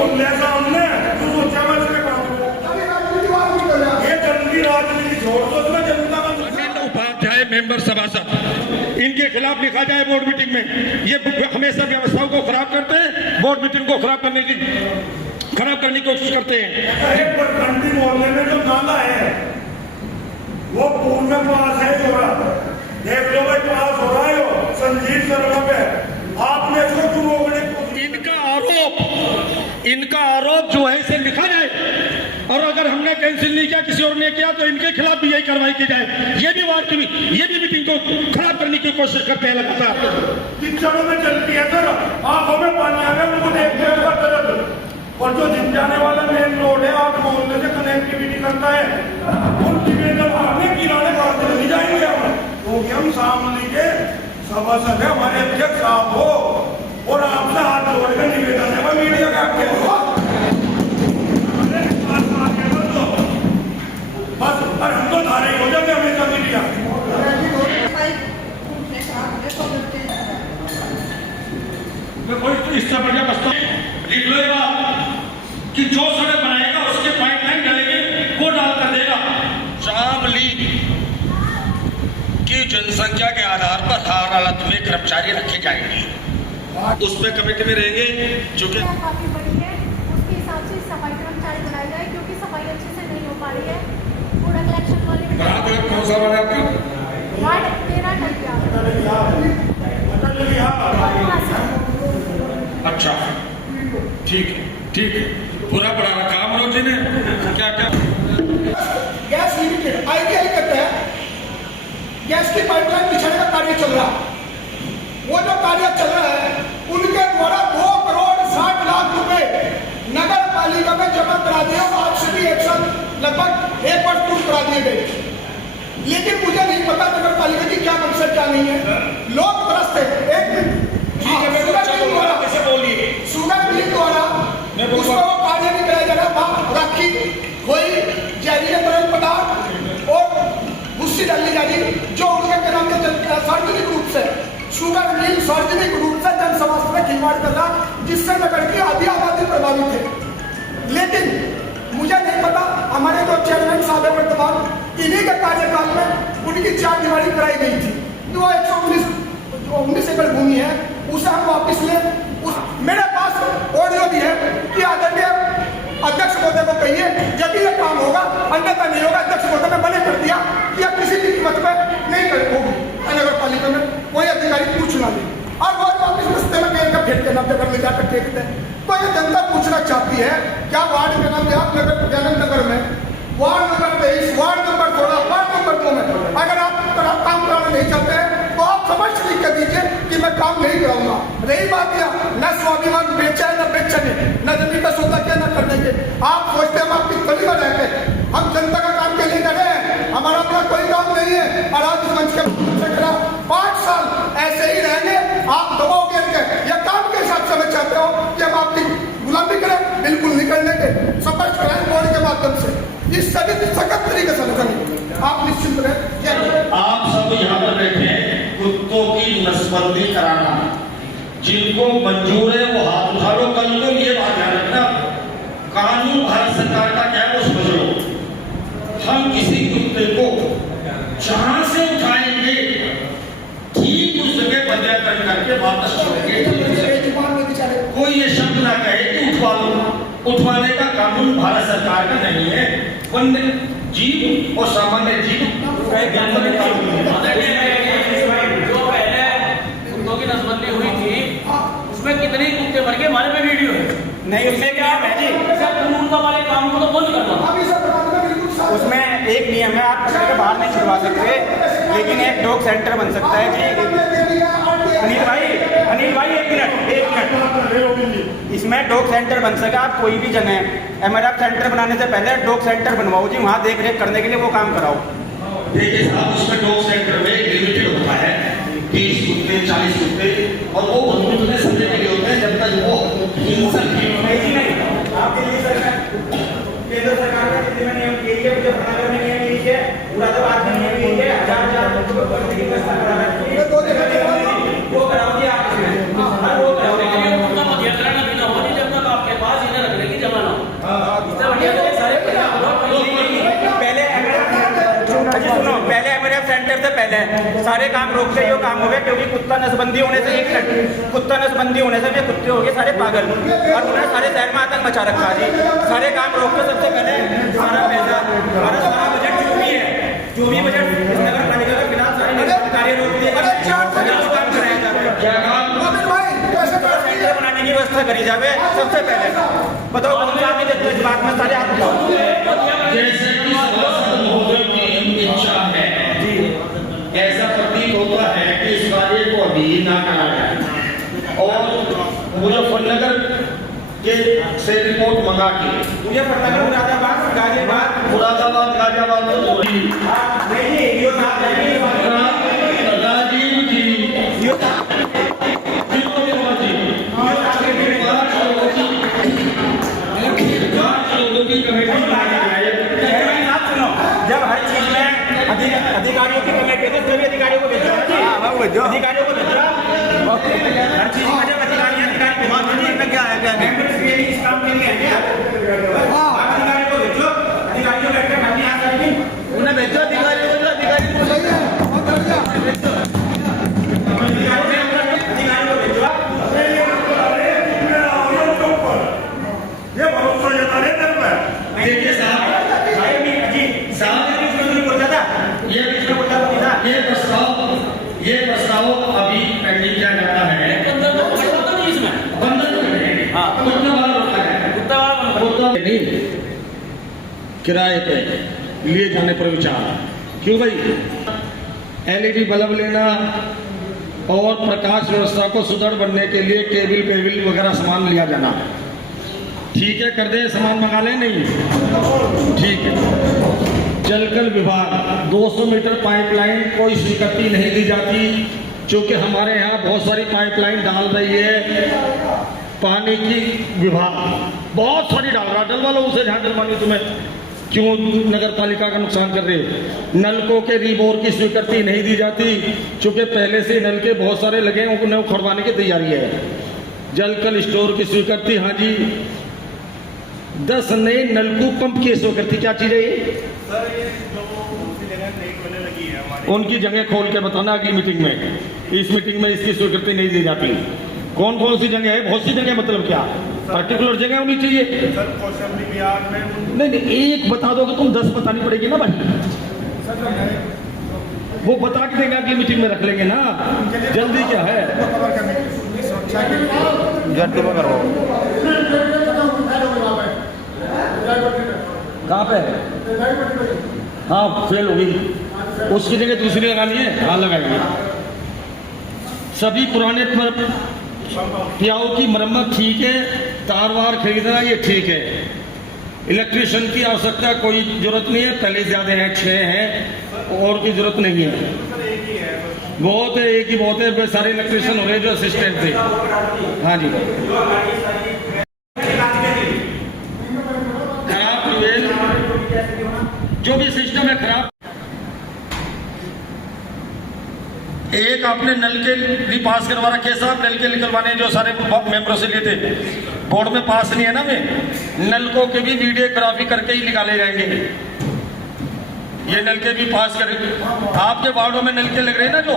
बोल लिया सामने, तू सोचा मैं इसमें काम करूं? ये गंदी राजनीति छोड़ दो, इसमें जनता का उपाध्याय मेंबर सभासद इनके खिलाफ लिखा जाए बोर्ड मीटिंग में। ये हमेशा व्यवस्थाओं को खराब करते हैं, बोर्ड मीटिंग को खराब करने की कोशिश करते हैं। एक प्रखंडी मोहल्ले में जो नाला है वो पूर्ण में पास है, हो रहा देख लो भाई, पास हो रहा है वो संजीव शर्मा पे। आपने इसको क्यों रोकने को? इनका आरोप जो है इसे लिखा जाए, और अगर हमने कैंसिल नहीं किया, किसी और ने किया, तो इनके खिलाफ भी यही कार्रवाई की जाए। ये भी मीटिंग को खराब करने की कोशिश करते हैं लगातार। किचड़ों में चलती है सर, आंखों में पानी आ गया उनको देखते हुए दर्द। और जो जिम जाने वाला मेन रोड है, आप मोहल्ले से कनेक्टिविटी करता है, उनकी बेदल आने किराने बाहर नहीं जाएंगे हम, क्योंकि हम सामने के सभासद है, हमारे अध्यक्ष आप हो, और आपसे हाथ जोड़ के निवेदन है मीडिया का आपके बस, पर हम तो धारे हो जाते हमेशा मीडिया। कोई तो इससे बढ़िया प्रस्ताव लिख लो कि जो सड़क बनाएगा उसके पाइपलाइन डालेंगे, वो डाल कर देगा। शामली की जनसंख्या के आधार पर हर हालत में कर्मचारी रखे जाएंगे, उसमें कमेटी में रहेंगे। चूंकि काफी बड़ी है, उसके हिसाब से सफाई कर्मचारी बनाए जाए, क्योंकि सफाई अच्छे से नहीं हो पा रही है। कूड़ा कलेक्शन वाले कौन सा वाला आपका वार्ड 13 टलिया। अच्छा, ठीक है पूरा पड़ा रखा मनोज जी ने। क्या गैस लिमिटेड आईटीआई के तहत गैस की पाइपलाइन बिछाने का कार्य चल रहा है। वो जो कार्य चल रहा है उनके द्वारा 2,60,00,000 रुपए नगर पालिका में जमा करा दिए, और आज से भी एक्शन लगभग 1 वर्ष पूर्व करा दिए गए। लेकिन मुझे नहीं पता नगर पालिका की क्या मकसद क्या नहीं है। लोग त्रस्त है। एक शुगर मिल द्वारा उसको वो कार्य नहीं कराया जा रहा। राखी कोई जहरीले तरल पदार्थ और भूसी डाली जा रही, जो उनके नाम से सार्वजनिक रूप से शुगर मिल सार्वजनिक रूप से जन समाज में खिलवाड़ कर रहा, जिससे नगर की आधी आबादी प्रभावित है। लेकिन मुझे नहीं पता, हमारे जो चेयरमैन साहब है वर्तमान, इन्हीं के कार्यकाल में उनकी 4 दीवारी कराई गई थी। जो 119 एकड़ भूमि है उसे हम वापिस ले। मेरे पास ऑडियो भी है कि आदरणीय अध्यक्ष महोदय को कहिए जब भी ये काम होगा, अन्यथा नहीं होगा। अध्यक्ष महोदय ने मना कर दिया कि अब किसी भी कीमत पे नहीं होगी नगर पालिका में, कोई अधिकारी पूछ ना ले, और वो वापिस रस्ते में कहीं का फेंक के नब्बे कर ले जाकर फेंकते हैं। तो ये जनता पूछना चाहती है, क्या वार्ड के नाम नगर में ward number 23, ward number 16, ward number 2 में अगर आप काम कराना नहीं चाहते हैं तो आप समझ लिख कर दीजिए कि मैं काम नहीं कराऊंगा। रही बात यह न स्वाभिमान बेचा है, न बेचने, न जमीन का सौदा किया, न करने के। आप सोचते हैं हम आपकी गली में रहते हैं, हम जनता का काम के लिए कर रहे हैं, हमारा अपना कोई काम नहीं है। और आज इस मंच के 5 साल ऐसे ही रहेंगे, आप दबाओगे या काम के हिसाब से मैं चाहते हो कि हम आपकी गुलामी करें, बिल्कुल नहीं करने के। स्पष्ट कराएं बोर्ड के माध्यम से, इस सभी सख्त तरीके से आप निश्चिंत रहें। आप सब यहाँ पर बैठे हैं, कुत्तों की नसबंदी कराना, जिनको मंजूर है वो हाथ उठा लो। कल को ये बात ध्यान रखना, कानून भारत सरकार का क्या है वो समझ लो। हम किसी कुत्ते को जहां से उठाएंगे ठीक उस जगह पदयात्रा करके वापस छोड़ेंगे। कोई ये शब्द ना कहे कि उठवा लो, उठवाने का कानून भारत सरकार का नहीं है। वन्य जीव और सामान्य जीव जो पहले कुत्तों की नसबंदी हुई थी उसमें कितने कुत्ते मर गए, हमारे में वीडियो है। नहीं उसमें क्या है जी, कानून का वाले काम को तो बंद करना। उसमें एक नियम है, आप घर के बाहर नहीं छुड़वा सकते, लेकिन एक डॉग सेंटर बन सकता है जी। अनिल भाई एक मिनट, इसमें डॉग सेंटर बन सके। आप कोई भी जगह एमआरएफ सेंटर बनाने से पहले डॉग सेंटर बनवाओ जी, वहाँ देख रेख करने के लिए वो काम कराओ। देखिए साहब, उसमें डॉग सेंटर में लिमिटेड होता है, 30 कुत्ते 40 कुत्ते, और वो उतने समय के लिए होते हैं जब तक वो हिंसक नहीं। आप दिल्ली सरकार, केंद्र सरकार का दिल्ली में नियम यही है, मुझे बनाने में नियम यही है, मुरादाबाद में नियम यही है, 1000 लोगों को करने की व्यवस्था करा है। वो कराओगे आप, वो कराओगे। पदयात्रा का बिना होने जब तक आपके पास इधर सारे काम रोक के ये काम हो गया, क्योंकि कुत्ता नसबंदी होने से कुत्ता नसबंदी होने से ये कुत्ते हो गए सारे पागल, और उन्होंने सारे शहर में आतंक मचा रखा जी। सारे काम रोक के सबसे पहले सारा पैसा, हमारा सारा बजट जो भी है, जो भी बजट नगर पालिका का फिलहाल सारे निर्माण कार्य रोक दिए, काम कराया जाए, सेंटर बनाने की व्यवस्था करी जाए। सबसे पहले बताओ कौन सा आदमी देते इस बात में सारे जैसे कि सभासद महोदय की इच्छा है जी, ऐसा प्रतीत होता है कि इस कार्य को अभी ना करा जाए और मुजफ्फरनगर के से रिपोर्ट मंगा के मुजफ्फरनगर, मुरादाबाद, गाजियाबाद राजीव जी जब हर चीज में अधिकारियों की कमेटी है तो सभी अधिकारियों को भेजना चाहिए, अधिकारियों को भेजना हर चीज में। जब अधिकारी क्या है इस काम के लिए अधिकारियों को भेजो, अधिकारियों बैठकर खाली यहाँ करेंगे, उन्हें भेजो अधिकारियों को, अधिकारियों को भेजो। ये भरोसा जता रहे तेरे पे। देखिए साहब, ये प्रस्ताव अभी पेंडिंग किया जाता है। बंधन तो नहीं इसमें, बंधन तो नहीं, कुत्ता वाला होता है, कुत्ता वाला नहीं किराए पे लिए जाने पर विचार। क्यों भाई? एलईडी बल्ब लेना और प्रकाश व्यवस्था को सुदृढ़ बनने के लिए केबल वगैरह सामान लिया जाना, ठीक है, कर दे, सामान मंगा ले, नहीं ठीक है। जलकल विभाग 200 मीटर पाइपलाइन कोई स्वीकृति नहीं दी जाती, क्योंकि हमारे यहाँ बहुत सारी पाइपलाइन डाल रही है पानी की विभाग, बहुत सारी डाल रहा, डलवा लो उसे जहाँ डलवानी तुम्हें, क्यों नगर पालिका का नुकसान कर रहे हो। नलकों के रिबोर की स्वीकृति नहीं दी जाती, क्योंकि पहले से नलके बहुत सारे लगे हैं, उन्हें उखड़वाने की तैयारी है। जलकल स्टोर की स्वीकृति, हाँ जी, 10 नए नलकूप पंप की स्वीकृति, क्या चीज है ये? उनकी जगह खोल के बताना अगली मीटिंग में। इस मीटिंग में इसकी स्वीकृति नहीं दी जाती। कौन कौन सी जगह है? बहुत सी जगह, मतलब क्या पर्टिकुलर जगह होनी चाहिए? नहीं, एक बता दोगे तुम, 10 बतानी पड़ेगी ना भाई। वो बता के देंगे, अगली मीटिंग में रख लेंगे ना, जल्दी क्या है। कहाँ पे? हाँ, फेल होगी, उसकी जगह दूसरी लगानी है, हाँ लगाएंगे। सभी पुराने पियाओं की मरम्मत ठीक है, तार वार खरीदना ये ठीक है। इलेक्ट्रिशियन की आवश्यकता कोई जरूरत नहीं है, पहले ज्यादा है, 6 हैं, और की जरूरत नहीं है। बहुत है, एक ही बहुत है, सारे इलेक्ट्रिशियन हो रहे जो असिस्टेंट थे। हाँ जी, खराब जो भी सिस्टम है खराब। एक आपने नल के भी पास करवा रखे साहब, नल के निकलवाने जो सारे मेंबरों से लिए थे, बोर्ड में पास नहीं है ना, में नलकों के भी वीडियोग्राफी करके ही निकाले जाएंगे। ये नलके भी पास कर, आपके वार्डों में नलके लग रहे हैं ना, जो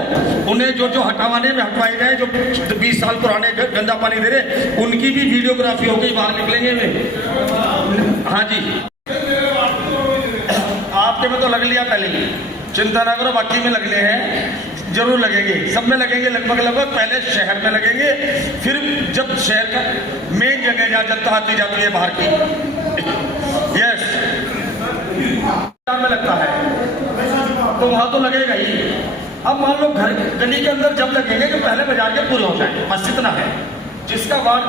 उन्हें जो हटवाने में हटवाए गए, जो 20 साल पुराने गंदा पानी दे रहे, उनकी भी वीडियोग्राफी हो गई, बाहर निकलेंगे में। हाँ जी, आपके में तो लग लिया पहले ही, चिंता ना करो, बाकी में लगने हैं, जरूर लगेंगे, सब में लगेंगे, लगभग पहले शहर में लगेंगे, फिर जब शहर का मेन जगह जहाँ जनता आती जाती है बाहर की, यस में लगता है, तो वहां तो लगेगा ही। अब मान लो घर गली के अंदर जब लगेंगे कि पहले बाजार के पूरे हो जाए, बस इतना है। जिसका वार्ड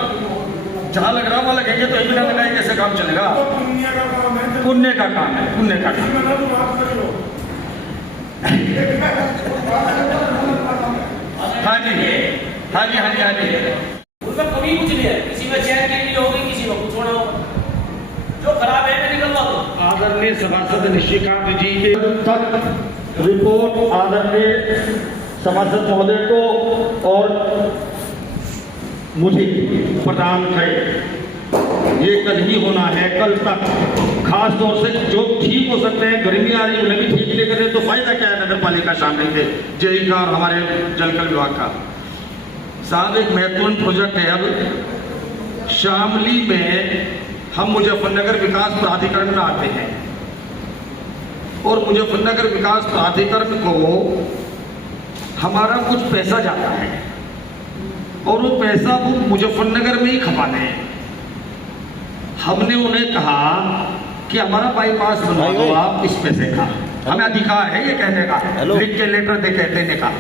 जहाँ लग रहा वहां लगेंगे, तो ये भी ना लगाएंगे, कैसे काम चलेगा? पुण्य का काम है, पुण्य का काम। हाँ जी, हाँ जी, हाँ जी, हाँ जी। उनका कभी कुछ नहीं है, किसी में चैन की नहीं होगी, किसी में कुछ होना होगा, जो खराब है मैं निकलवा दो। आदरणीय सभासद निशिकांत जी के तक रिपोर्ट आदरणीय सभासद महोदय को और मुझे प्रदान है। ये कल ही होना है, कल तक। खास तौर से जो ठीक हो सकते हैं, गर्मी आ रही है उन्हें भी ठीक लेकर तो फायदा क्या है नगर पालिका शामिल थे, जेई का और हमारे जलकल विभाग का। साहब एक महत्वपूर्ण प्रोजेक्ट है। अब शामली में हम मुजफ्फरनगर विकास प्राधिकरण में आते हैं और मुजफ्फरनगर विकास प्राधिकरण को हमारा कुछ पैसा जाता है और वो पैसा वो मुजफ्फरनगर में ही खपाते हैं। हमने उन्हें कहा कि हमारा बाईपास बनवा दो आप इस पैसे का, हमें अधिकार है ये कहने का, लिख के लेटर दे के देने का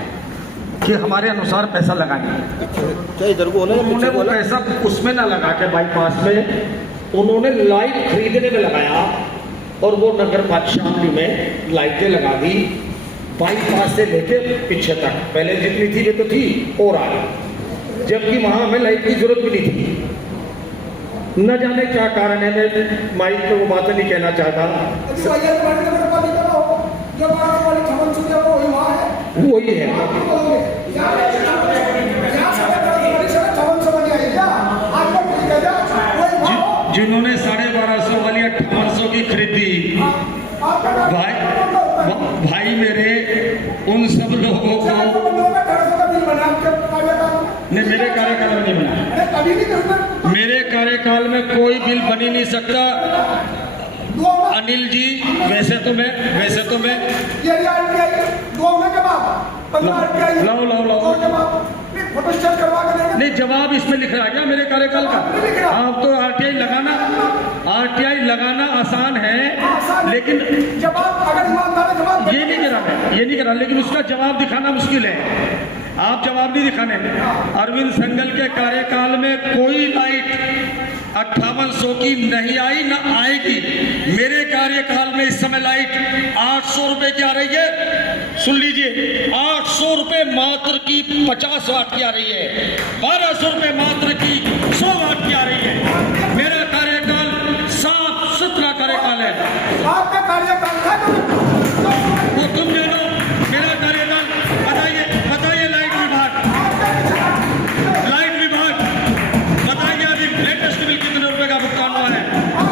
कि हमारे अनुसार पैसा लगाएंगे। इधर को उन्होंने वो पैसा उसमें ना लगा के बाईपास में, उन्होंने लाइट खरीदने में लगाया और वो नगर शामली में लाइटें लगा दी बाईपास से लेके पीछे तक। पहले जितनी थी वे तो थी और आ गई, जबकि वहां हमें लाइट की जरूरत भी नहीं थी। न जाने क्या कारण है, मैं माइक पे वो बातें नहीं कहना चाहता। वही है जिन्होंने 1250 वाली 5800 की खरीदी। भाई मेरे उन सब लोगों को नहीं, मेरे कार्यकाल में नहीं बना। मेरे कार्यकाल में कोई बिल बन ही नहीं सकता अनिल जी। वैसे तो मैं लाओ नहीं, जवाब इसमें लिख रहा है क्या मेरे कार्यकाल का? आप तो आरटीआई लगाना आसान है, लेकिन ये नहीं करा, लेकिन उसका जवाब दिखाना मुश्किल है। आप जवाब नहीं दिखाने। अरविंद संगल के कार्यकाल में कोई लाइट 5800 की नहीं आई, न आएगी। मेरे कार्यकाल में इस समय लाइट 800 रुपए की आ रही है। सुन लीजिए, 800 रुपए मात्र की 50 वाट की आ रही है, 1200 रुपए मात्र की 100 वाट की आ रही है। मेरा कार्यकाल साफ सुथरा कार्यकाल है। आपका कार्यकाल था वो तुम जानो, मेरा कार्यकाल बताइए लाइट विभाग बताइए अभी लेटेस्ट बिल कितने रुपए का भुगतान हुआ है?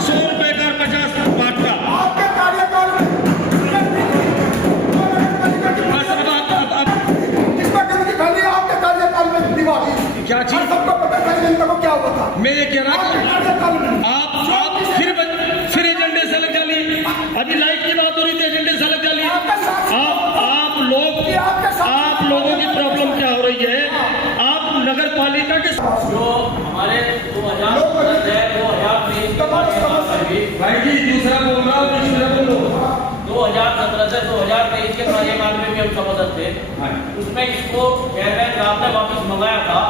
100 रुपए का और 50 वाट का। आपके कार्यकाल में आपके कार्यकाल में दिवाली क्या चीज? सबको पता है जनता को क्या हुआ था। मैं ये कह रहा कि कार्यकाल में आप फिर एजेंडे से अलग डालिए। अभी लाइट की बात हो रही थी, एजेंडे से अलग डालिए। आप लोगों की प्रॉब्लम क्या हो रही है? आप नगर पालिका के जो हमारे 2023 भाई जी दूसरा बोल रहा हूँ, दूसरा बोलो। 2017 से 2023 के कार्यकाल में भी हम सभासद थे। उसमें इसको गैरबैंक आपने वापस मंगाया था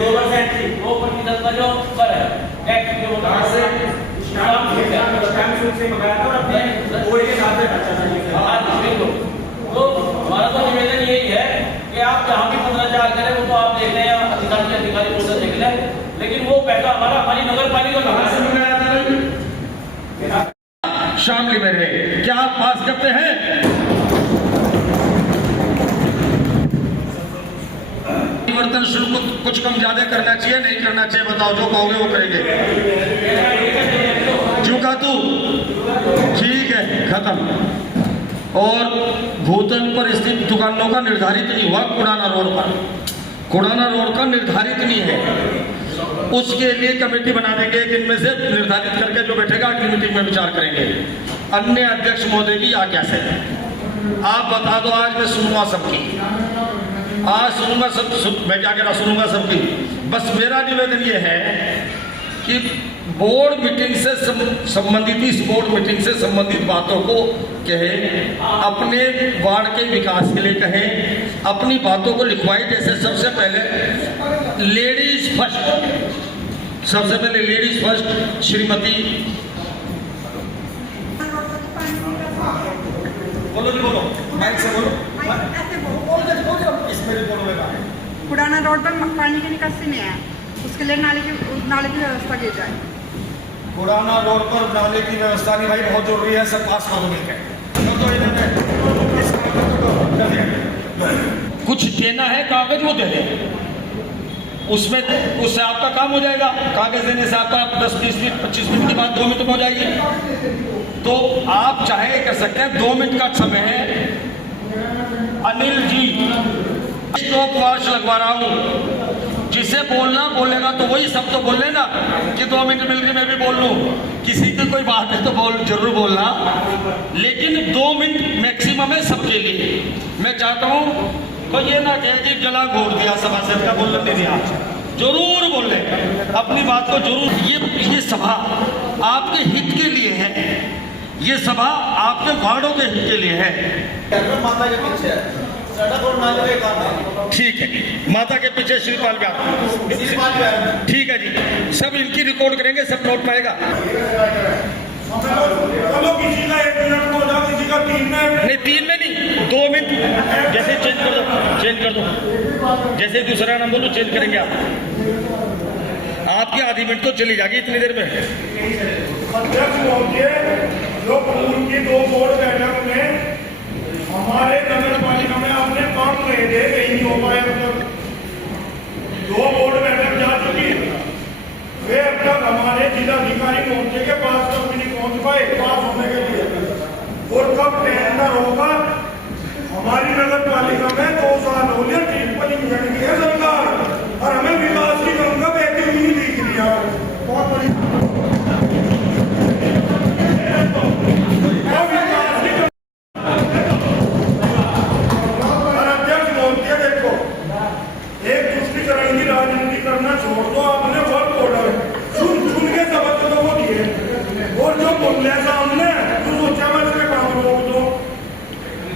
2% 2% का जो कर है टैक्स के वो कहाँ से मंगाया था और अपने वो के साथ तो हमारा तो निवेदन यही है कि आप जहाँ भी 15,000 करें वो तो आप देख लें, अधिकारी बोलते देख लें, लेकिन वो पैसा हमारी नगर पालिका कहाँ से मंगाया था? शामली में रहे। क्या आप पास करते हैं? परिवर्तन शुल्क कुछ कम ज्यादा करना चाहिए, नहीं करना चाहिए? बताओ, जो कहोगे वो करेंगे। चूका तू ठीक है, खत्म। और भूतल पर स्थित दुकानों का निर्धारित नहीं हुआ कुड़ाना रोड का निर्धारित नहीं है। उसके लिए कमेटी बना देंगे, इनमें से निर्धारित करके जो बैठेगा अगली मीटिंग में विचार करेंगे। अन्य अध्यक्ष महोदय की आज्ञा से आप बता दो। आज मैं सुनूंगा सबकी, मैं क्या कह रहा सुनूंगा सबकी। बस मेरा निवेदन ये है कि बोर्ड मीटिंग से संबंधित, इस बोर्ड मीटिंग से संबंधित बातों को कहें, अपने वार्ड के विकास के लिए कहें, अपनी बातों को लिखवाएं। जैसे सबसे पहले लेडीज फर्स्ट श्रीमती बोलो माइक से बोलो। पुराना रोड पर पानी की निकासी नहीं है, उसके लिए नाले की व्यवस्था की जाए। पुराना रोड पर नाले की व्यवस्था नहीं भाई, बहुत जरूरी है। सब पास करो मिलकर। कुछ देना है कागज वो दे दे, उसमें उससे आपका काम हो जाएगा। कागज देने से आपका 10, 20 मिनट, 25 मिनट के बाद 2 मिनट में हो जाएगी। तो आप चाहे कर सकते हैं, 2 मिनट का समय है। अनिल जी, स्टॉप वॉच लगवा रहा हूँ, जिसे बोलना बोलेगा तो वही सब तो बोल लेना कि 2 मिनट मिल के मैं भी बोल लूँ। किसी की कोई बात है तो जरूर बोलना, लेकिन 2 मिनट मैक्सिमम है सबके लिए। मैं चाहता हूँ तो ये ना कहे कि गला घोट दिया सभासद का, बोलने नहीं दिया। जरूर बोले अपनी बात को जरूर। ये सभा आपके हित के लिए है, ये सभा आपके वार्डों के हित के लिए है। माता के पीछे सड़क और नाले का काम है। ठीक है, माता के पीछे श्रीपाल व्यास, ठीक है जी, सब इनकी रिकॉर्ड करेंगे, सब नोट पाएगा। चलो किसी का 1 मिनट में हो जाओ, किसी का 3 मिनट। नहीं 3 में नहीं, 2 मिनट जैसे चेंज कर दो, जैसे दूसरा नाम बोलो चेंज करेंगे आप। आपकी आधी मिनट तो चली जाएगी इतनी देर में। अध्यक्ष महोदय, जो पूर्व की 2 बोर्ड बैठक में हमारे नगर पालिका में आपने काम कहे थे, कहीं नहीं हो पाए। अब तक 2 बोर्ड बैठक जा चुकी, वे अब तक हमारे जिलाधिकारी मोर्चे के पास तक भी नहीं पहुंच पाए पास होने के लिए। और कब टेंडर होगा? हमारी नगर पालिका में 2 साल हो गए, ट्रिपलिंग मिल गई है सरकार, और हमें विकास की गंगा बहती हुई नहीं दिख रही है। बहुत बड़ी राजनीति करना छोड़ दो, आपने वर्क ऑर्डर सुन के सबक तो वो दिए, और जो बोले सामने तो सोचा मैं इसके काम रोक दो।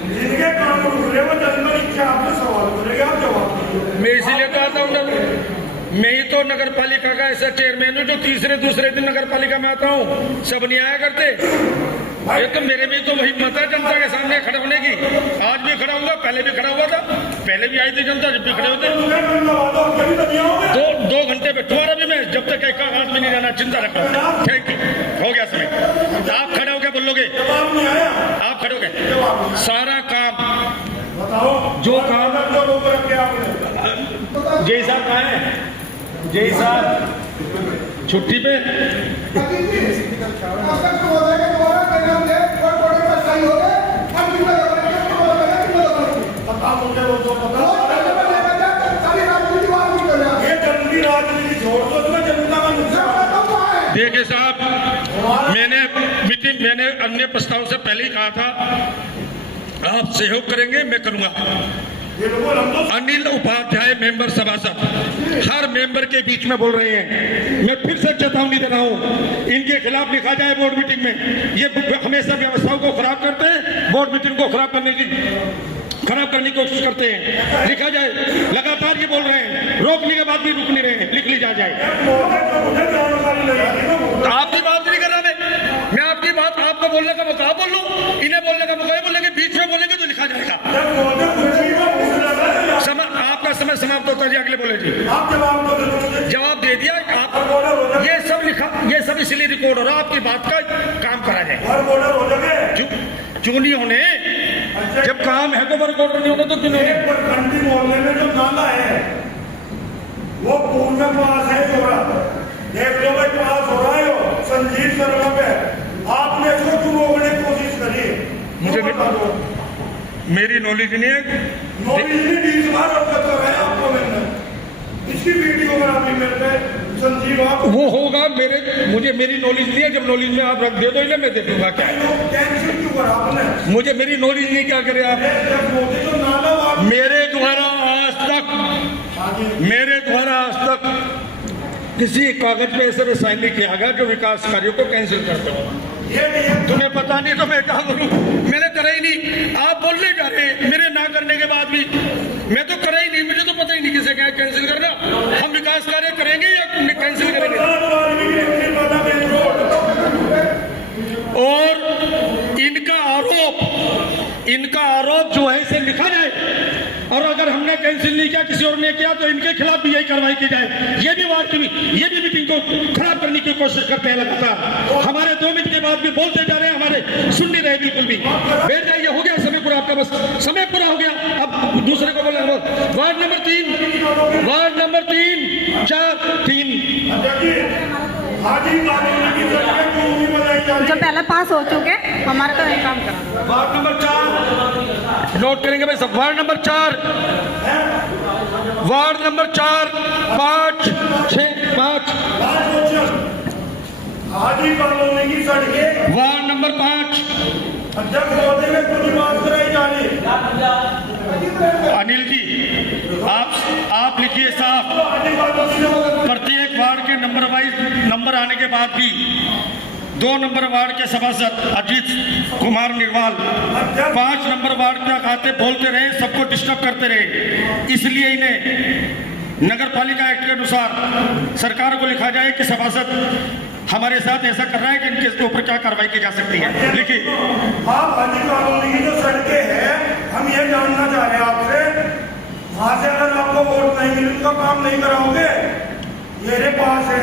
जिनके काम रुक रहे वो जनता इच्छा आपसे सवाल करेंगे, आप जवाब दीजिए। मैं इसीलिए तो आता हूँ ना, मैं ही तो नगर पालिका का ऐसा चेयरमैन हूँ जो दूसरे दिन नगर पालिका में आता हूँ। सब नहीं आया करते। ये तो मेरे में तो वही मत है जनता के सामने खड़े होने की। आज भी खड़ा हूँगा, पहले भी खड़ा हुआ था, पहले भी आई थी जनता, जब भी खड़े होते। 2 घंटे बैठूंगा भी मैं, जब तक एक आदमी नहीं जाना, चिंता रखो। थैंक यू, हो गया समय। आप खड़े होके बोलोगे, आप खड़े होके सारा काम बताओ जो काम जय साहब कहाँ है? जय साहब छुट्टी पे। राजनीति छोड़ दो, उसमें जनता का नुकसान। देखिए साहब, मैंने अन्य प्रस्ताव से पहले ही कहा था, आप सहयोग करेंगे, मैं करूंगा। अनिल उपाध्याय मेंबर सभासद हर मेंबर के बीच में बोल रहे हैं। मैं फिर से चेतावनी दे रहा हूं, इनके खिलाफ लिखा जाए बोर्ड मीटिंग में। ये हमेशा व्यवस्थाओं को खराब करते हैं, बोर्ड मीटिंग को खराब करने की कोशिश करते हैं। लिखा जाए, लगातार ये बोल रहे हैं, रोकने के बाद भी रुक नहीं रहे हैं, लिख ली जाए। आपकी बात नहीं कर रहा मैं आपकी बात, आपको बोलने का मौका बोल लूं, इन्हें बोलने का मौका बोलेंगे, बीच में बोलेंगे तो लिखा जाएगा। आपका समय समाप्त होता है, अगले बोले जी। जवाब दे दिया आप। ये सब इसलिए रिकॉर्ड हो रहा, आपकी बात का काम करा जाए। क्यों नहीं होने? जब काम है तो वर्क ऑर्डर नहीं होना तो क्यों नहीं? कंटी मोहल्ले में जो नाला है वो पूर्ण में पास है, जोड़ा देख लो भाई, पास हो रहा है वो संजीव शर्मा पे। आपने इसको क्यों रोकने की कोशिश करी? मुझे बता दो, मेरी नॉलेज नहीं है। नॉलेज नहीं, 20 बार अवगत कराया आपको मैंने, इसकी वीडियो में आप मेरे पे संजीव आप वो होगा मुझे मेरी नॉलेज नहीं है। जब नॉलेज में आप रख दे दो इन्हें, मैं देखूंगा क्या कैंसिल क्यों करा आपने? मुझे मेरी नॉलेज नहीं, क्या करे आप? जो नाला मेरे द्वारा आज तक किसी कागज पे ऐसे में साइन नहीं किया गया जो विकास कार्यों को कैंसिल करते हो। तुम्हें पता नहीं तो मैं क्या करूं? मैंने करा ही नहीं। आप बोलने जा रहे हैं मेरे ना करने के बाद भी, मैं तो करा ही नहीं, मुझे तो पता ही नहीं किसे क्या कैंसिल करना। हम विकास कार्य करेंगे या कैंसिल करेंगे? और इनका आरोप जो है इसे लिखा जाए, और अगर हमने कैंसिल नहीं किया, किसी और ने किया, तो इनके खिलाफ भी यही कार्रवाई की जाए। ये भी मीटिंग को खराब करने की कोशिश करते हैं लगातार। हमारे 2 मिनट के बाद भी बोलते जा रहे हैं, हमारे सुन नहीं रहे बिल्कुल भी। बैठ जाइए, हो गया समय पूरा, आपका बस समय पूरा हो गया। अब दूसरे को बोले। वार्ड नंबर 3 4 3 अध्यक्ष जी, हाजी कानून की सड़कें क्यों नहीं बनाई जा रही? जो पहले पास हो चुके हमारा तो नहीं काम करा। वार्ड नंबर 4 नोट करेंगे भाई सब। वार्ड नंबर 4 5 6 5 हाजी कॉलोनी की सड़कें वार्ड नंबर 5 अध्यक्ष महोदय में खुद बात कराई जा रही है। अनिल जी आप लिखिए साफ। हाजी कॉलोनी से मदद प्रत्येक वार्ड के नंबर वाइज नंबर आने के बाद भी 2 नंबर वार्ड के सभासद अजीत कुमार निर्वाल 5 नंबर वार्ड का खाते बोलते रहे, सबको डिस्टर्ब करते रहे। इसलिए इन्हें नगर पालिका एक्ट के अनुसार सरकार को लिखा जाए कि सभासद हमारे साथ ऐसा कर रहा है कि इनके ऊपर क्या कार्रवाई की जा सकती है। लिखिए। आप हाजी कॉलोनी की जो सड़कें हैं, हम ये जानना चाह रहे हैं आपसे, वहां से अगर आपको वोट नहीं मिले तो काम नहीं कराओगे? मेरे पास है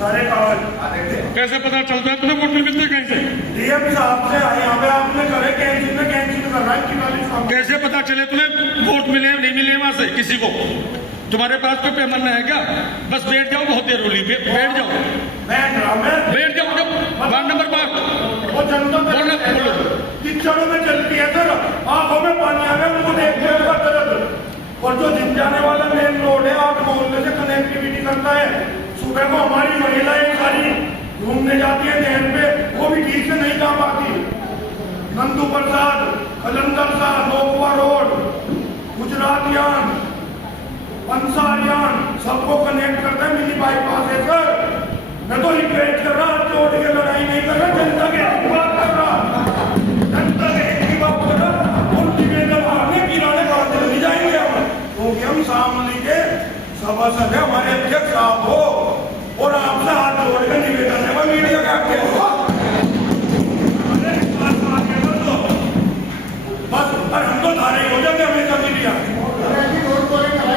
सारे कागज। कैसे पता चलता है तुम्हें वोट नहीं मिलते कहीं से? डीएम साहब से आए यहाँ पे, आपने करे कैंसिल में कैंसिल कर रहा है 45 साहब। कैसे पता चले तुम्हें वोट मिले नहीं मिले वहां से किसी को? तुम्हारे पास कोई पेमेंट है क्या? बस बैठ जाओ, बहुत देर रोली बैठ जाओ, बैठ जाओ। वार्ड नंबर 5 वो जनता कीचड़ों में चलती है सर, आंखों में पानी आ गया उनको देखते हुए दर्द। और जो जिम जाने वाला मेन रोड है, 8 मोहल्ले से कनेक्टिविटी करता है। सुबह को हमारी महिलाएं सारी घूमने जाती है नहर पे, वो भी ठीक से नहीं जा पाती। नंदू प्रसाद, कलंदर साहब, नोकवा रोड, गुजरात यान, पंसारियान, सबको कनेक्ट करता है, मिनी बाईपास है सर। मैं तो रिक्वेस्ट कर रहा, चोट के लड़ाई नहीं कर रहा, जनता के हित की बात कर रहा, जनता के हित की बात कर रहा। उन निवेदन आपने किराने बांधे नहीं जाएंगे हम, क्योंकि हम सामने के सभासद है, हमारे अध्यक्ष साहब हो, और आपसे हाथ जोड़ के निवेदन है, मैं मीडिया का आपके बस। और हम तो धारे हो जाते हमेशा मीडिया,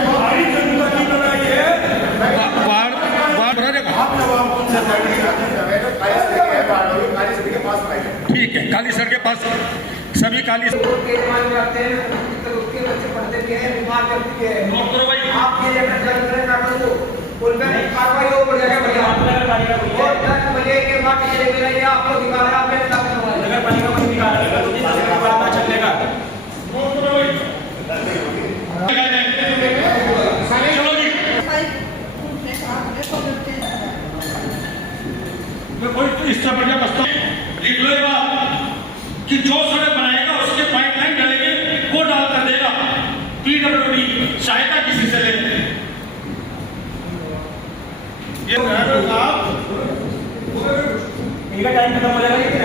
हमारी जनता की लड़ाई है। आप जवाब उनसे ठीक है, काली सड़क के पास सभी काली नोट करो भाई। आप ये लेकर चल ना करो, उनका कार्रवाई हो जाएगा भैया। और 10 बजे के बाद चले गए, आपको दिखा रहा है, आपने साथ करवाया। नगर पालिका को दिखा रहा है, बात ना चलेगा। नोट करो भाई। चलो जी, मैं कोई तो इससे बढ़िया बस्ता लिख लो ये बात कि जो सड़क बनाएगा उसके पाइपलाइन डलेगी, वो डाल कर देगा। पीडब्ल्यूडी सहायता किसी से ले। इनका टाइम खत्म हो जाएगा लेकिन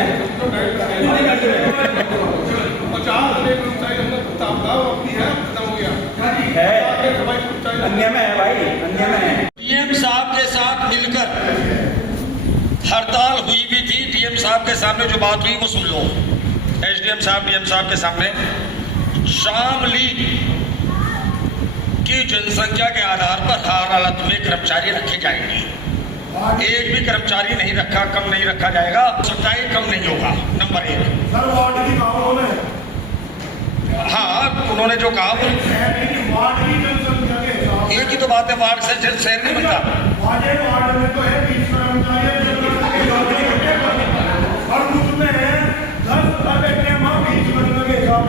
अन्य में है भाई, अन्य में है। डीएम साहब के साथ मिलकर हड़ताल हुई भी थी। डीएम साहब के सामने जो बात हुई वो सुन लो। एसडीएम साहब डीएम साहब के सामने शामली की जनसंख्या के आधार पर हर हालत में कर्मचारी रखे जाएंगे। एक भी कर्मचारी नहीं रखा, कम नहीं रखा जाएगा, सच्चाई कम नहीं होगा। नंबर 1 सर वार्ड की काम है। हाँ, उन्होंने जो कहा वो वार्ड की जनसंख्या के हिसाब एक ही तो बात है, वार्ड से शहर नहीं बनता। वार्ड में तो है 20 कर्मचारी और मुझ में है 10 बैठे वहाँ 20 बनने के हिसाब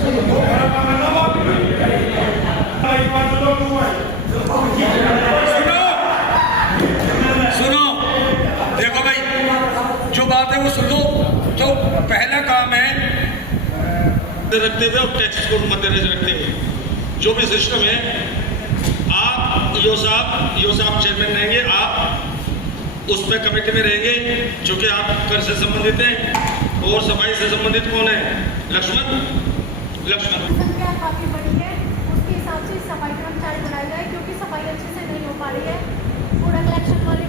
से वो खड़ा काम है ना। बात सुनो, देखो भाई, जो बात है वो सुनो। तो पहला काम है रखते हुए और टैक्स को मद्देनजर रखते हुए जो भी सिस्टम है, आप ईओ साहब चेयरमैन रहेंगे, आप उस पर कमेटी में रहेंगे, चूंकि आप कर से संबंधित हैं। और सफाई से संबंधित कौन है? लक्ष्मण। संख्या काफी बड़ी है, उसके हिसाब से सफाई कर्मचारी बनाए जाए, क्योंकि सफाई अच्छे से नहीं हो पा रही है। कूड़ा कलेक्शन वाले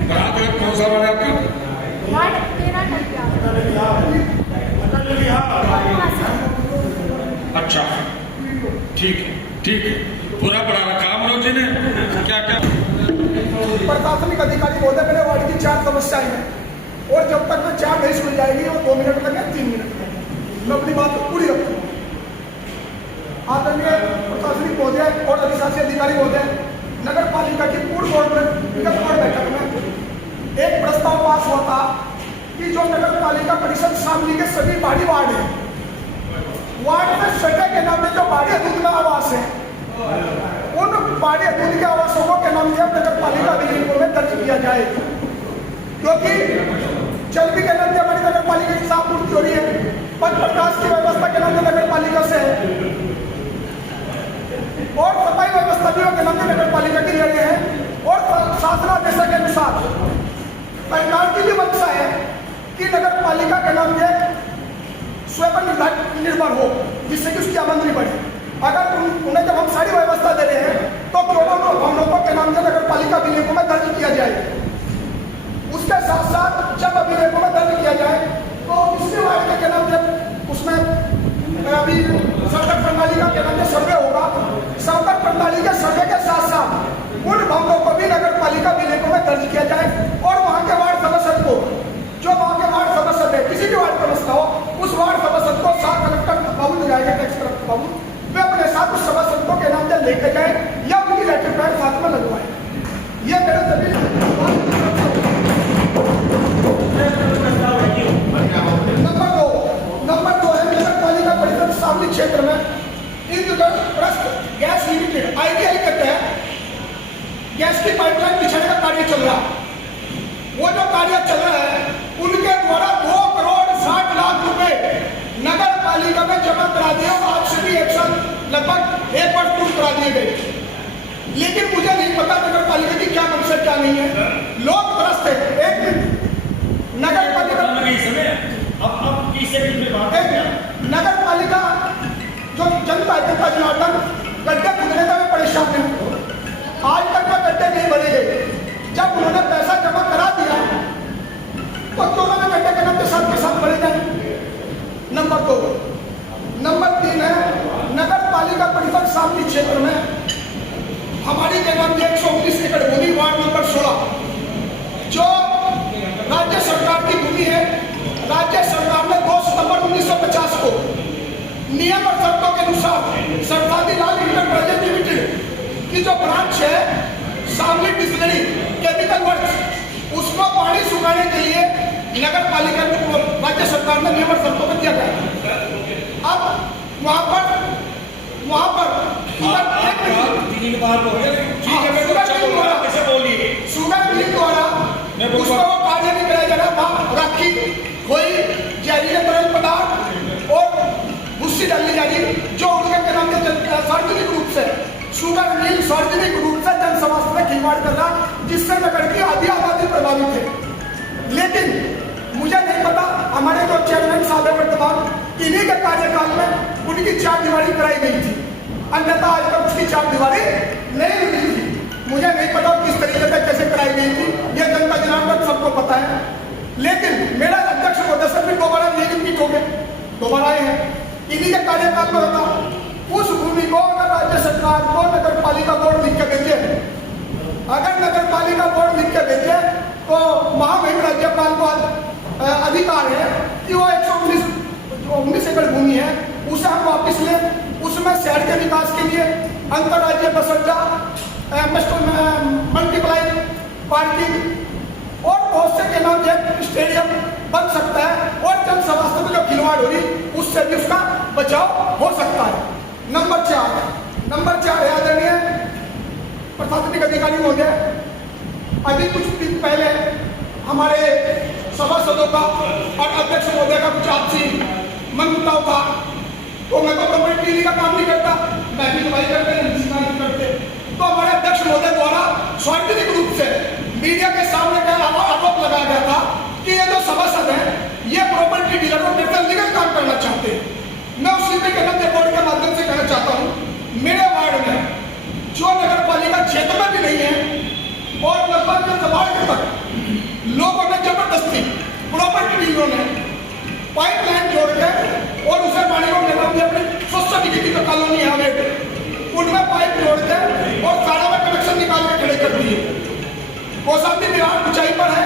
कौन सा वार्ड है आपका? वार्ड 13 अच्छा, ठीक है, पूरा पढ़ा रखा मनोज जी ने। क्या प्रशासनिक अधिकारी बोलते मेरे वार्ड की 4 समस्याएं हैं, और जब तक मैं 4 नहीं सुन जाएगी वो 2 मिनट लगे, 3 मिनट लगे। मैं अपनी बात को पूरी रखता हूँ। आदरणीय प्रशासनिक महोदय और अधिशासी अधिकारी महोदय, नगर पालिका की पूर्व बोर्ड बैठक में एक प्रस्ताव पास हुआ था कि जो नगर पालिका परिषद शामली के सभी बाड़ी वार्ड है, वार्ड में सटे के नाम में जो बाड़ी हदूद में आवास है, उन बाड़ी हदूद के आवासों को के नाम से नगर पालिका विधेयकों में दर्ज किया जाए, क्योंकि जल भी के नाम से हमारी नगर पालिका की साफ पूर्ति हो रही है, पथ प्रकाश की व्यवस्था के नाम से नगर पालिका से है, और सफाई व्यवस्था भी के नाम से नगर पालिका की ले रहे हैं। और शासनादेश के अनुसार सरकार की भी मंशा है कि नगर पालिका के नाम से स्वयं निर्भर हो, जिससे कि उसकी आमदनी बढ़े। अगर उन्हें जब हम सारी व्यवस्था दे रहे हैं तो क्यों ना हम लोगों के नाम से नगर पालिका विधेयकों में दर्ज किया जाए। उसके साथ साथ जब विधेयकों में दर्ज किया जाए तो इसके वार्ड के नाम से उसमें अभी संकट प्रणाली का नाम से सर्वे होगा। संकट प्रणाली के सर्वे के साथ साथ उन भवनों को भी नगर पालिका विधेयकों में दर्ज किया जाए, और वहाँ के वार्ड सदस्य को, जो वहाँ के वार्ड सदस्य है, किसी भी वार्ड का मसला हो, उस वार्ड सदस्य को साथ कलेक्टर बाबू हो जाएगा, टैक्स कलेक्टर बाबू, वे अपने साथ उस सदस्य के नाम से लेके जाए या उनकी लेटर पैड साथ में लगवाए। ये मेरे सभी नंबर दो है नगर पालिका परिषद शामली क्षेत्र में इंद्रप्रस्थ गैस लिमिटेड आईटीआई के तहत गैस की पाइपलाइन बिछाने का कार्य चल रहा। वो जो कार्य चल रहा है उनके द्वारा 2,60,00,000 रुपए नगर पालिका में जमा करा दिए, और आज से भी एक साल लगभग 1 वर्ष पूर्व करा दिए गए। लेकिन मुझे नहीं पता नगर पालिका की क्या मंशा क्या नहीं है। लोग त्रस्त है। एक मिनट, नगर पालिका नगर पालिका जो जनता जनार्दन गड्ढे खुदने का भी परेशान है। आज तक में गड्ढे नहीं भरे गए। जब उन्होंने पैसा जमा करा दिया तो दोनों में गड्ढे के साथ भरे जाए। नंबर 2। नंबर 3 है नगर पालिका परिषद शामली क्षेत्र में हमारी के नाम 119 एकड़ भूमि वार्ड नंबर 16 जो राज्य सरकार की भूमि है। राज्य सरकार ने 2 सितंबर 1950 को नियम और शर्तों के अनुसार सरदादी लाल इंटरप्राइजेज लिमिटेड की जो ब्रांच है शामली डिस्टिलरी केमिकल वर्क्स, उसको पानी सुखाने के लिए नगर पालिका को राज्य सरकार ने नियम और शर्तों में दिया गया। अब वहां पर सुगर मिल द्वारा उसको वो कार्य नहीं कराया जा रहा। राखी, खोई, जहरीले तरल पदार्थ और भूसी डाली जा रही, जो उनके नाम से सार्वजनिक रूप से सुगर मिल सार्वजनिक रूप से जन समाज में खिलवाड़ कर रहा, जिससे नगर की आधी आबादी प्रभावित है। लेकिन मुझे नहीं पता, हमारे जो चेयरमैन साहब है वर्तमान, इन्हीं के कार्यकाल में उनकी 4 दीवारी कराई गई थी, अन्यथा आज तक उसकी 4 दीवारी नहीं मिली थी। मुझे नहीं पता किस तरीके से कैसे कराई गई थी, यह जनता जनार्दन सबको पता है। लेकिन मेरा अध्यक्ष महोदय से भी दोबारा रिपीट हो गए, दोबारा आए हैं, इन्हीं के कार्यकाल में होता। उस भूमि को अगर राज्य सरकार को नगर पालिका बोर्ड लिख के भेजे, अगर नगर पालिका बोर्ड लिख के भेजे तो महामहिम राज्यपाल को अधिकार है कि वो 119 एकड़ भूमि है उसे हम वापस लें, उसमें शहर के विकास के लिए अंतर्राज्यीय बस अड्डा, मल्टीप्लाई पार्किंग और बहुत से के नाम से स्टेडियम बन सकता है, और जन समाज में जो खिलवाड़ हो रही उससे भी उसका बचाव हो सकता है। नंबर 4 है आदरणीय प्रशासनिक अधिकारी महोदय, अभी कुछ दिन पहले हमारे सभासदों का और अध्यक्ष महोदय का कुछ आपसी मनमुटाव था। तो मैं तो प्रॉपर्टी का काम नहीं करता, मैं भी दवाई करते, तो हमारे अध्यक्ष महोदय द्वारा सार्वजनिक रूप से मीडिया के सामने का आरोप लगाया गया था कि ये जो सभासद है ये प्रॉपर्टी डीलरों के लीगल काम करना चाहते हैं। मैं उसी पे कहना बोर्ड के माध्यम से कहना चाहता हूँ, मेरे वार्ड में जो नगर पालिका क्षेत्र में भी नहीं है और लगभग वार्ड तक लोगों ने जबरदस्ती प्रॉपर्टी डीलरों ने पाइपलाइन जोड़ के और उसे पानी को निकाल अपने सोसाइटी की जो कॉलोनी है उनमें पाइप जोड़ के और सारा में कनेक्शन निकाल के खड़े कर दिए। कौशाम्बी बिहार ऊंचाई पर है,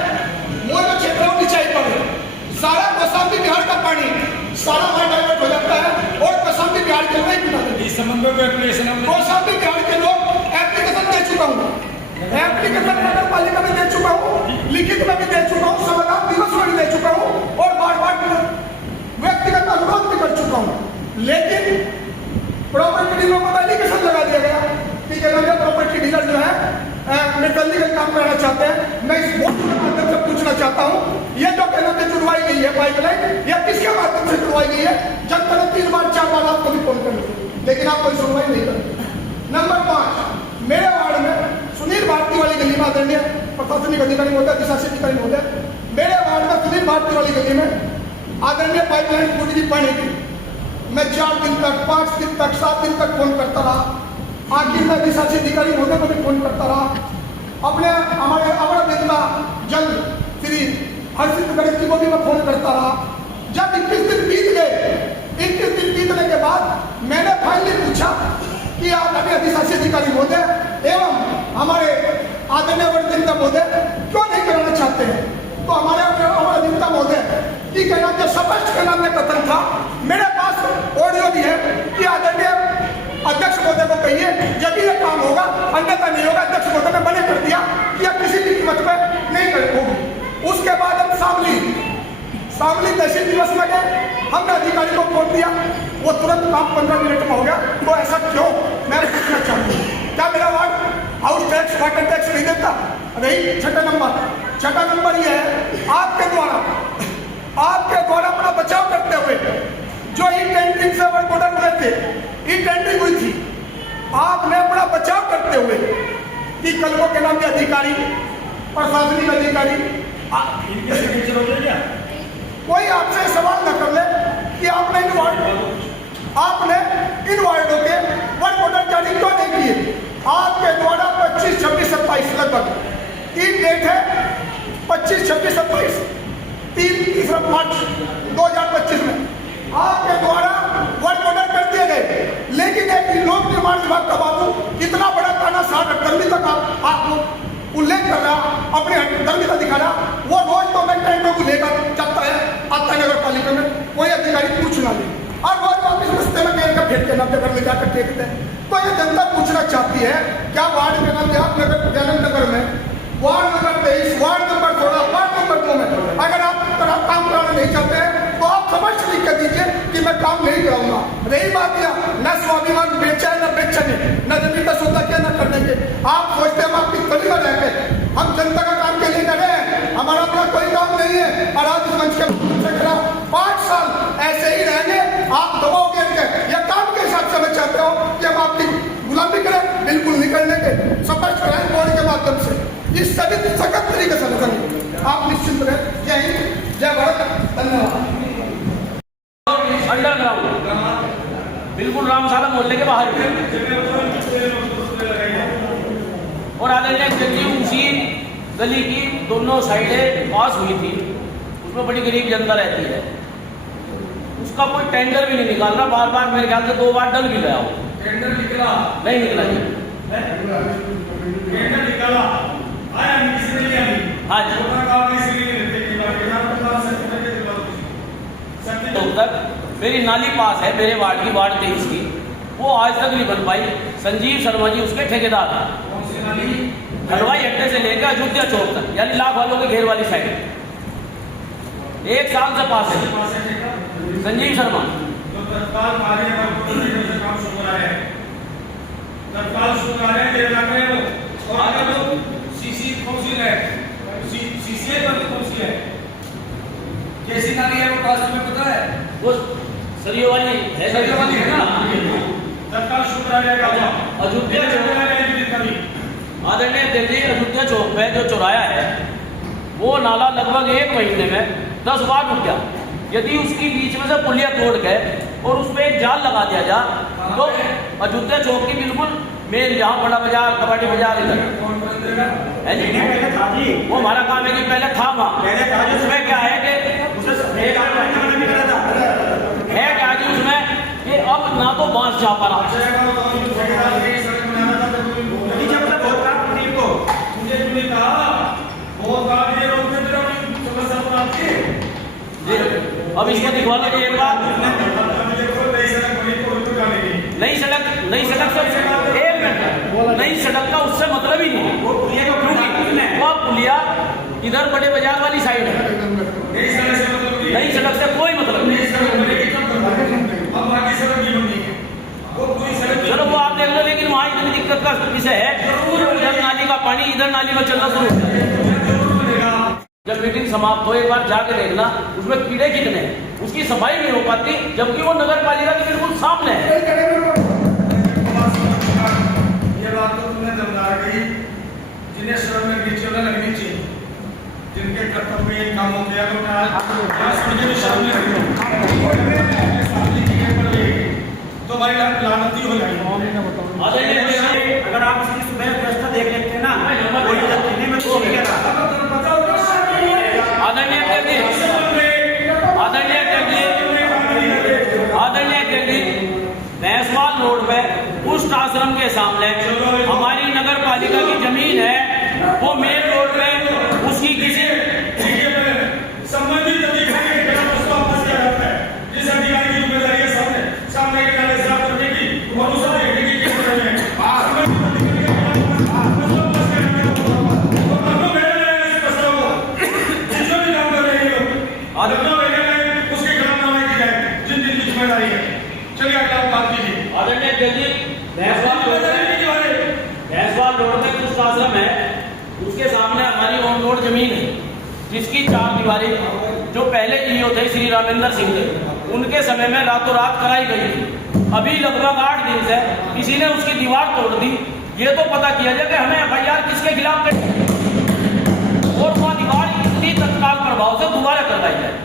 वो जो क्षेत्र है ऊंचाई पर है, सारा कौशाम्बी बिहार का पानी सारा वहां डाइवर्ट हो जाता है और कौशाम्बी बिहार के लोग नहीं पीना। इस संबंध में कौशाम्बी बिहार के लोग एप्लीकेशन दे चुका हूँ लोगों को एलिगेशन लगा दिया गया कि क्या प्रॉपर्टी डीलर जो है मेटल्ली का काम करना चाहते हैं। मैं इस बोर्ड के माध्यम से पूछना चाहता हूँ, ये जो कहना से जुड़वाई गई है पाइपलाइन, यह किसके माध्यम से जुड़वाई गई है? जनता ने 3 बार 4 बार आपको भी फोन कर लिया, लेकिन आप कोई सुनवाई नहीं करते। नंबर 5, मेरे वार्ड में सुनील भारती वाली गली में आदरणीय प्रशासनिक अधिकारी महोदय, अधिशासी अधिकारी महोदय, मेरे वार्ड में सुनील भारती वाली गली में आदरणीय पाइपलाइन टूट गई पानी की। मैं 4 दिन तक, 5 दिन तक, 7 दिन तक फोन करता रहा। आखिर में अधिशासी अधिकारी महोदय को भी फोन करता रहा। अपने हमारे अमर नेता जल श्री हर्षित गणेश जी को भी मैं फोन करता रहा। जब 21 दिन बीत गए, 21 दिन बीतने के बाद मैंने फाइनली पूछा कि आप अभी अधिशासी अधिकारी महोदय एवं हमारे आदरणीय वरिष्ठ महोदय क्यों नहीं कराना चाहते हैं? तो हमारे अमर महोदय की कहना जो स्पष्ट कहना में कथन था, मेरे पास ऑडियो भी है कि आदरणीय अध्यक्ष महोदय को कहिए जब ये काम होगा, अन्यथा नहीं होगा। अध्यक्ष महोदय ने मना कर दिया कि यह किसी भी कीमत पर नहीं होगी। उसके बाद हम शामली तहसील दिवस में गए, हमने अधिकारी को फोन दिया, वो तुरंत काम 15 मिनट में हो गया। तो ऐसा क्यों, मैं पूछना चाहता हूँ, क्या मेरा ward house tax water tax नहीं देता? नहीं। छठा नंबर यह है, आपके द्वारा अपना बचाव करते हुए जो ई टेंडरिंग से वर्क ऑर्डर हुए थे, ई टेंडरिंग हुई थी, आपने अपना बचाव करते हुए कि कलमों के नाम के अधिकारी, प्रशासनिक अधिकारी, इनके सिग्नेचर हो गए क्या? कोई आपसे सवाल न कर ले कि आपने इन वार्डों के वर्क ऑर्डर जारी क्यों नहीं किए? आपके द्वारा 25, 26, 27 लगभग 3 डेट है, 25, 26, 27, 3 मार्च 2025 में आपके द्वारा वर्क ऑर्डर कर दिए गए। लेकिन एक लोक निर्माण विभाग का बाबू इतना बड़ा तानाशाह गर्मी तक आपको उल्लेख कर रहा, अपने गर्मिता दिखा रहा, वो रोज तो मैं टेंडरों को लेकर जाता है, आता है नगर पालिका में, कोई अधिकारी पूछना नहीं, और रोज वापिस रस्ते में कहीं का भेंट के नाम पर ले जाकर फेंकते हैं। तो ये जनता पूछना चाहती है, क्या वार्ड के नाम आप नगर में ward number 23, ward number 16, ward number 2 में अगर आप काम कराना नहीं चाहते हैं तो आप समझ लिख कर दीजिए कि मैं काम नहीं कराऊंगा। रही बात यह, न स्वाभिमान बेचा है, न बेचने, न जमीन का सौदा किया, न करने के। आप सोचते हैं हम आपकी गली में रह के हम जनता का काम के लिए कर रहे हैं, हमारा अपना कोई काम नहीं है। और आज इस मंच के खड़ा 5 साल ऐसे ही रहेंगे, आप दबाव गिर के या काम के हिसाब से मैं चाहते हो कि हम आपकी गुलामी करें, बिल्कुल नहीं करने के। स्पष्ट कराएं बोर्ड के माध्यम से, इस सभी सख्त तरीके से लगा आप निश्चित रहे। जय हिंद, जय भारत, धन्यवाद। अंडरग्राउंड बिल्कुल रामशाला मोहल्ले के बाहर और आदरणीय गली उसी गली की दोनों साइडें पास हुई थी, उसमें बड़ी गरीब जनता रहती है। उसका कोई टेंडर भी नहीं निकाल रहा, बार बार मेरे ख्याल से 2 बार डल भी गया हो। टेंडर निकला नहीं निकला जी, टेंडर निकाला आया किसी ने लिया नहीं। हाँ जी, काम इसलिए नहीं लेते कि तो तक मेरी नाली पास है मेरे वार्ड की, वार्ड 23 की, वो आज तक नहीं बन पाई। संजीव शर्मा जी उसके ठेकेदार हैं, हलवाई अड्डे से लेकर अयोध्या चौक तक, यानी लाख वालों के घेर वाली साइड 1 साल से पास है। संजीव शर्मा तत्काल काम शुरू करा है, तत्काल शुरू करा है, 1.5 लाख है वो। और अगर तो सीसी काउंसिल है, सीसीए पर काउंसिल है, कैसी नाली है वो पास में पता है? वो सरियों वाली है, सरियों वाली है ना, तत्काल शुरू करा जाएगा। अयोध्या आदरणीय दिल्ली अयोध्या चौक पे जो चौराया है, वो नाला लगभग 1 महीने में 10 बार टूट गया। यदि उसकी बीच में से पुलिया तोड़ के और उस पर एक जाल लगा दिया जा तो अयोध्या चौक की बिल्कुल मेन, जहाँ बड़ा बाजार, कबाड़ी बाजार इधर है जी, वो हमारा काम है कि पहले था वहाँ। उसमें क्या है कि है क्या कि उसमें कि अब ना तो बांस जा पा रहा, अब इसको दिखवा लो एक बार। नई सड़क से 1 मिनट, नई सड़क का उससे मतलब ही नहीं, क्योंकि वो पुलिया इधर बड़े बाजार वाली साइड है, नई सड़क से कोई मतलब नहीं। चलो पानी लो, लेकिन वहाँ इतनी दिक्कत का विषय है कि उधर नाली का पानी इधर नाली में चलना शुरू हो जाए। जब मीटिंग समाप्त हो एक बार जाके देखना उसमें कीड़े कितने हैं, उसकी सफाई नहीं हो पाती, जबकि वो नगर पालिका के बिल्कुल सामने है। ये बात तो तुमने दमदार कही, जिन्हें श्रम में नीचे होना लगनी चाहिए, जिनके कर्तव्य में काम हो गया तो क्या सुन के भी शर्म नहीं तो हमारी लानती हो जाएगी। अगर आप उसकी सुबह व्यवस्था देख लेते हैं ना, कोई में तो नहीं कह रहा। आदरणीय भैंसवाल रोड पे पुष्ट आश्रम के सामने हमारी नगर पालिका की जमीन है, वो मेन रोड पे उसकी किसी संबंधित अधिकारी के खिलाफ उसको वापस किया जाता है। जिस अधिकारी की जिम्मेदारी है सामने के नाले साफ करने की और उसे देखने की किस तरह है। भैंसवाल रोड में कुछ आश्रम है, उसके सामने हमारी ऑन रोड जमीन है जिसकी 4 दीवारी जो पहले ईओ थे श्री रामेंद्र सिंह थे, उनके समय में रातों रात कराई गई थी। अभी लगभग 8 दिन से किसी ने उसकी दीवार तोड़ दी। ये तो पता किया जाए कि हमें एफआईआर किसके खिलाफ करें और वह दीवार इतनी तत्काल प्रभाव से दोबारा करवाई जाए।